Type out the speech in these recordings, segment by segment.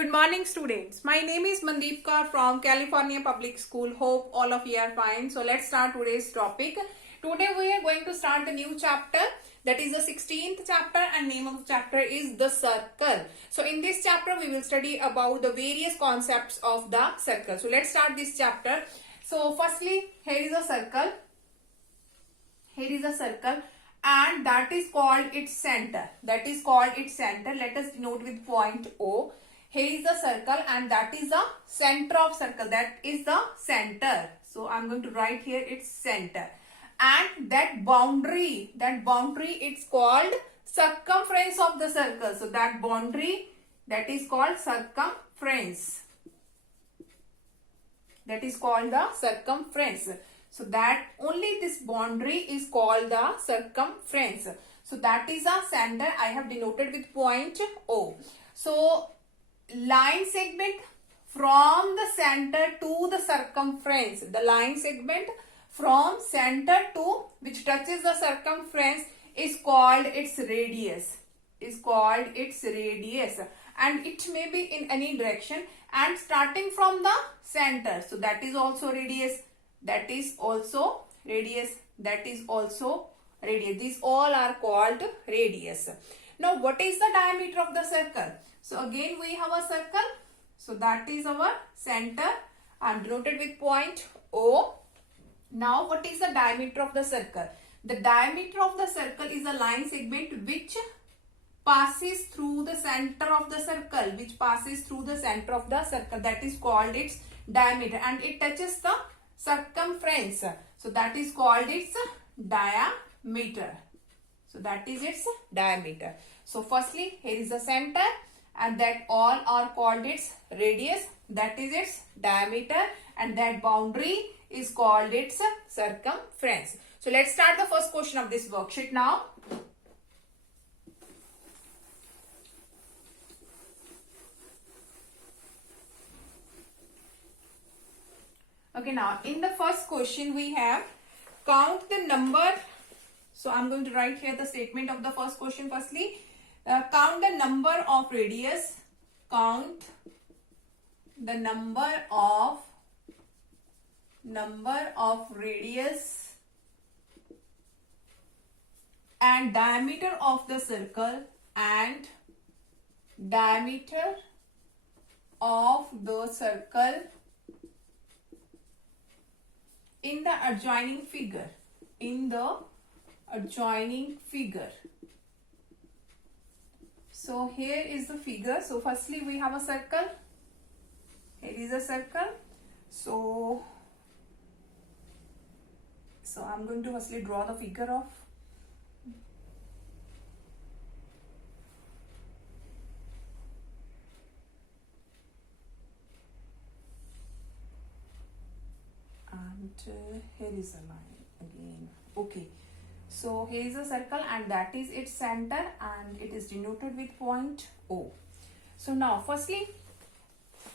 Good morning, students. My name is Mandeep Kaur from California Public School. Hope all of you are fine. So let's start today's topic. Today we are going to start the new chapter. That is the 16th chapter, and name of the chapter is the circle. So in this chapter we will study about the various concepts of the circle. So let's start this chapter. So firstly, here is a circle. Here is a circle, and that is called its center. That is called its center. Let us denote with point O. Here is the circle, and that is the center of circle. That is the center. So I'm going to write here its center. And that boundary, it's called circumference of the circle. So that boundary, that is called circumference. That is called the circumference. So that only this boundary is called the circumference. So that is a center. I have denoted with point O. So line segment from the center to the circumference. The line segment from center to which touches the circumference is called its radius. And it may be in any direction and starting from the center. So that is also radius. That is also radius. That is also radius. These all are called radius. Now what is the diameter of the circle? So again we have a circle. So that is our center. I am denoted with point O. Now what is the diameter of the circle? The diameter of the circle is a line segment which passes through the center of the circle. That is called its diameter, and it touches the circumference. So that is called its diameter. So firstly, here is the center, and that all are called its radius. That is its diameter, and that boundary is called its circumference. So let's start the first question of this worksheet now. Okay, now in the first question we have count the number. So I'm going to write here the statement of the first question firstly. Count the number of radius. Count the number of radius and diameter of the circle in the adjoining figure. So here is the figure. So firstly we have a circle. Here is a circle. So I'm going to firstly draw the figure of. And here is a line again. Okay. So here is a circle, and that is its center, and it is denoted with point O. So now firstly,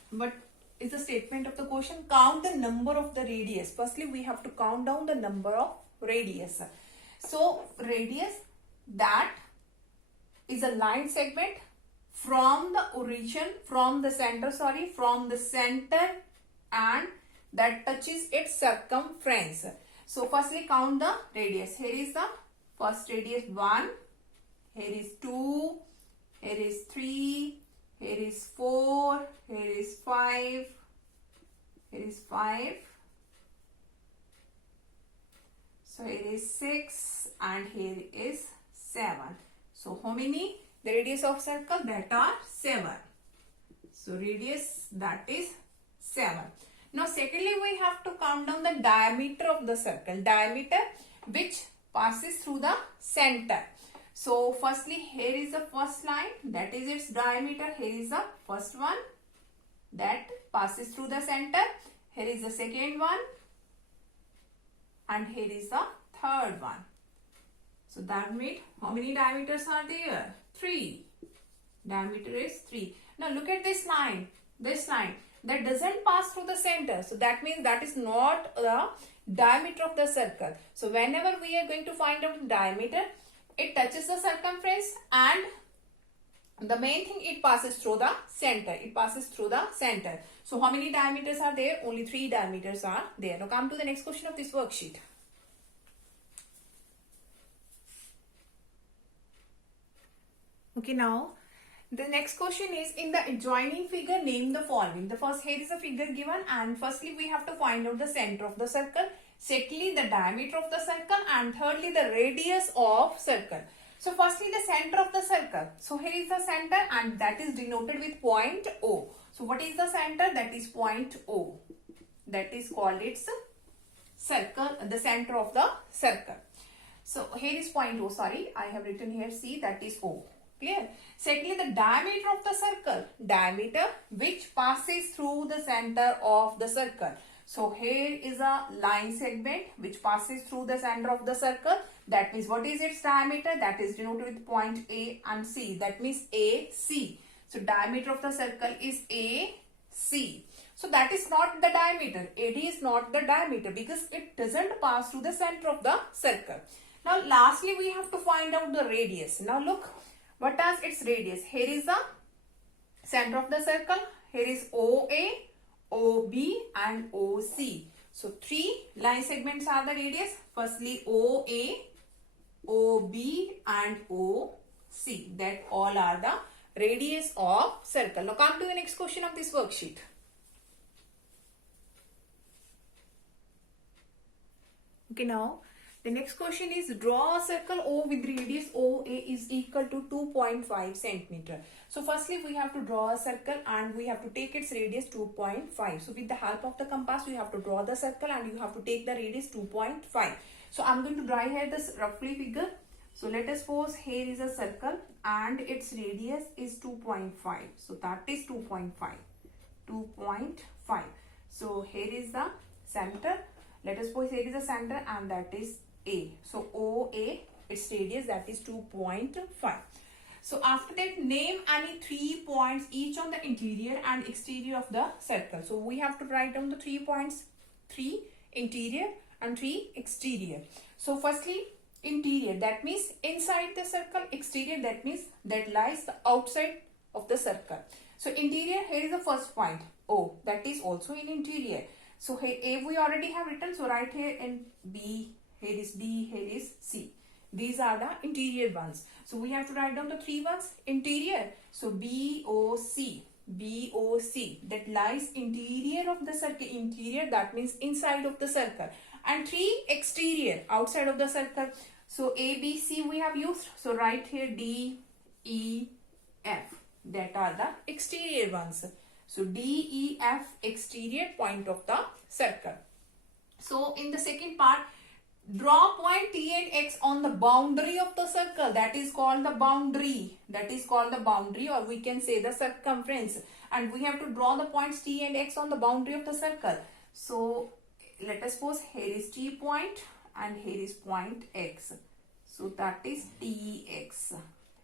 what is the statement of the question? Count the number of the radius. Firstly we have to count down the number of radius. So radius, that is a line segment from the center and that touches its circumference. So firstly count the radius. Here is the first radius 1, here is 2, here is 3, here is 4, here is 5, so here is 6, and here is 7. So how many? The radius of circle, that are 7. So radius, that is 7. Now secondly we have to count down the diameter of the circle. Diameter which passes through the center. So firstly here is the first line, that is its diameter. Here is the first one that passes through the center. Here is the second one, and here is the third one. So that means how many diameters are there? 3. Diameter is 3. Now look at this line. That doesn't pass through the center. So that means that is not the diameter of the circle. So whenever we are going to find out the diameter, it touches the circumference and The main thing, it passes through the center. It passes through the center. So how many diameters are there? Only 3 diameters are there. Now come to the next question of this worksheet. Okay, now the next question is, in the adjoining figure, name the following. The first, here is a figure given, and firstly we have to find out the center of the circle, secondly the diameter of the circle, and thirdly the radius of circle. So firstly the center of the circle. So here is the center, and that is denoted with point O. So what is the center? That is point O. That is called its circle, the center of the circle. So here is point O, sorry, I have written here C, that is O. Clear? Secondly, the diameter of the circle, diameter which passes through the center of the circle. So here is a line segment which passes through the center of the circle. That means what is its diameter? That is denoted with point A and C. That means AC. So diameter of the circle is AC. So that is not the diameter. AD is not the diameter because it doesn't pass through the center of the circle. Now lastly we have to find out the radius. Now look, what is its radius? Here is the center of the circle. Here is OA, OB and OC. So 3 line segments are the radius. Firstly OA, OB and OC. That all are the radius of circle. Now come to the next question of this worksheet. Okay, now the next question is, draw a circle O with radius OA is equal to 2.5 centimeter. So firstly we have to draw a circle and we have to take its radius 2.5. So with the help of the compass we have to draw the circle and you have to take the radius 2.5. So I'm going to draw here this roughly figure. So let us suppose here is a circle and its radius is 2.5. So that is 2.5. 2.5. So here is the center. Let us suppose here is the center and that is A. So OA, its radius, that is 2.5. So after that, name any 3 points each on the interior and exterior of the circle. So we have to write down the 3 points, 3 interior and 3 exterior. So firstly, interior, that means inside the circle. Exterior, that means that lies the outside of the circle. So interior, here is the first point, O, that is also in interior. So here A we already have written, so right here in B, here is D, here is C. These are the interior ones. So we have to write down the 3 ones. Interior, so BOC, BOC, that lies interior of the circle. Interior, that means inside of the circle. And 3 exterior, outside of the circle. So ABC we have used. So right here D, E, F, that are the exterior ones. So D, E, F, exterior point of the circle. So in the second part, draw point T and X on the boundary of the circle. That is called the boundary. That is called the boundary, or we can say the circumference. And we have to draw the points T and X on the boundary of the circle. So let us suppose here is T point and here is point X. So that is TX.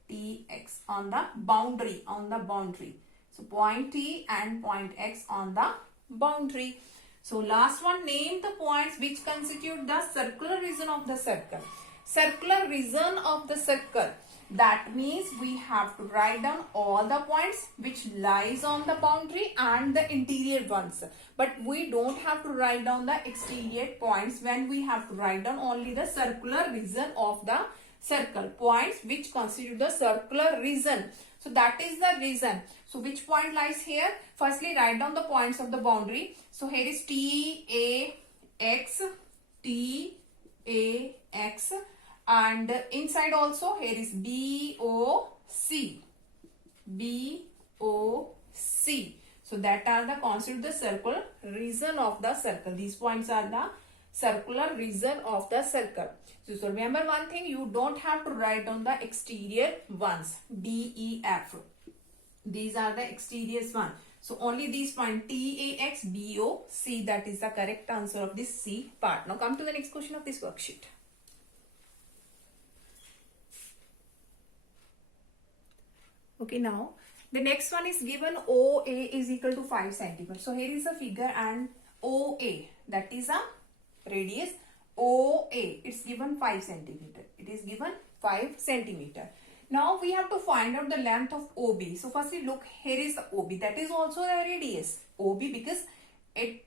TX on the boundary, on the boundary. So point T and point X on the boundary. So last one, name the points which constitute the circular region of the circle. Circular region of the circle. That means we have to write down all the points which lies on the boundary and the interior ones. But we don't have to write down the exterior points when we have to write down only the circular region of the circle. Points which constitute the circular region. So that is the reason. So which point lies here? Firstly, write down the points of the boundary. So here is T, A, X, T, A, X. And inside also here is B, O, C. B, O, C. So that are the constitute the circular region of the circle. These points are the circular region of the circle. So remember one thing, you don't have to write down the exterior ones. D, E, F. These are the exterior ones. So only these points T, A, X, B, O, C. That is the correct answer of this C part. Now come to the next question of this worksheet. Okay, now the next one is given OA is equal to 5 centimeters. So here is a figure and OA, that is a radius. OA, it's given 5 centimeter. It is given 5 centimeter. Now we have to find out the length of OB. So firstly, look, here is the OB. That is also the radius. OB because the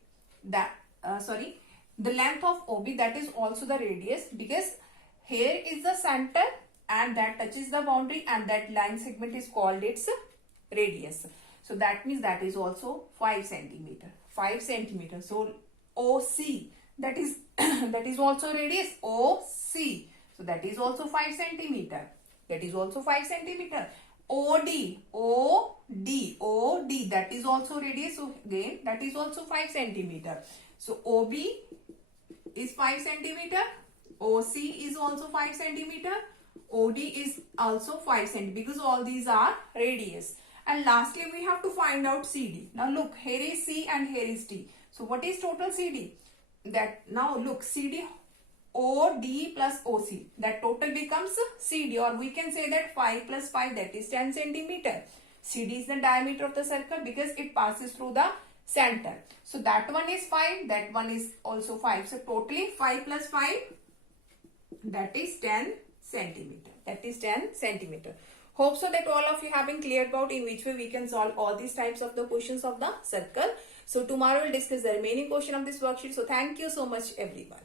length of OB, that is also the radius, because here is the center and that touches the boundary, and that line segment is called its radius. So that means that is also 5 centimeter. 5 centimeter. So OC, that is that is also radius. OC. So that is also 5 centimeter. That is also 5 centimeter. OD, that is also radius. So again, that is also 5 centimeter. So OB is 5 centimeter. OC is also 5 centimeter. OD is also 5 centimeter, because all these are radius. And lastly, we have to find out CD. Now look, here is C and here is D. So what is total CD? That now look, CD, OD plus OC, that total becomes CD, or we can say that 5 plus 5, that is 10 centimeter. CD is the diameter of the circle because it passes through the center. So that one is 5, that one is also 5. So totally 5 plus 5, that is 10 centimeter. That is 10 centimeter. Hope so that all of you have been clear about in which way we can solve all these types of the questions of the circle. So tomorrow we'll discuss the remaining portion of this worksheet. So thank you so much everyone.